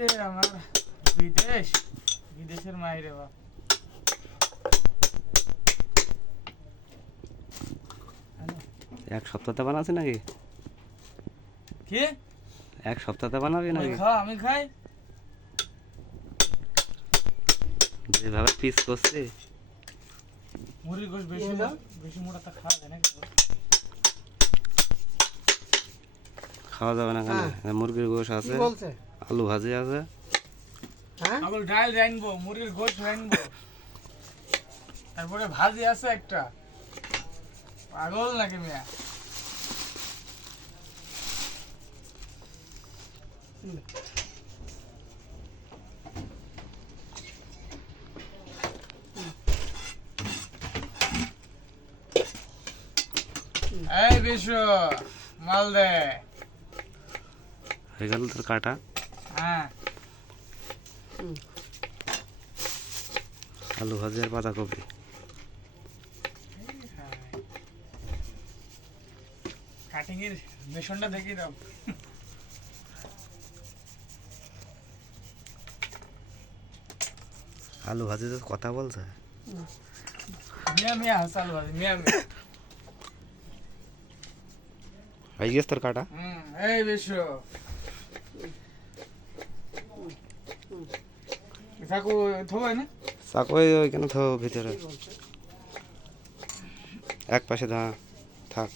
রে আমার বিদেশের মাইরে বাপ। এক সপ্তাহতে বানাচ্ছি নাকি? কি এক সপ্তাহতে বানাবি নাকি? আমি খাই যেভাবে পিস করছি মুরগির গোশ বেশি মোটা তা খাওয়া যায় নাকি? খাওয়া যাবে না কেন? মুরগির গোশ আছে, আলু ভাজি আছে, আবার ডাল রাইনবো, মুরগির গোশ রাইনবো, তারপরে ভাজি আছে একটা। পাগল নাকি মিয়া? এই বিশু মাল দে। হয়ে গেল তোর কাটা। হ্যাঁ আলু ভাজি আর বাঁধাকপি। কাটিং এর মেশিনটা দেখিয়ে দাও। আলু ভাজি তো কথা বলছে। মিয়া মিয়া হাসাল ভাজি মিয়া মিয়া। হয়ে গেছে তোর কাটা। এই বিশু চাকু থবাই না? চাকু ওইখানে থো ভিতরে, এক পাশে থাক।